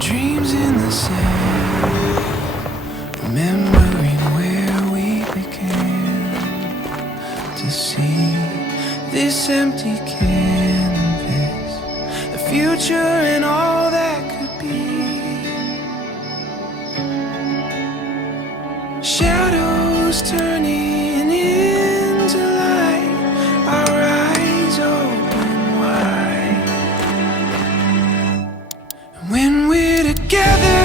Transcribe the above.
Dreams in the sand, remembering where we began to see this empty canvas, the future and all that could be. Shadows turning into light, our eyes open wide. And when we're together,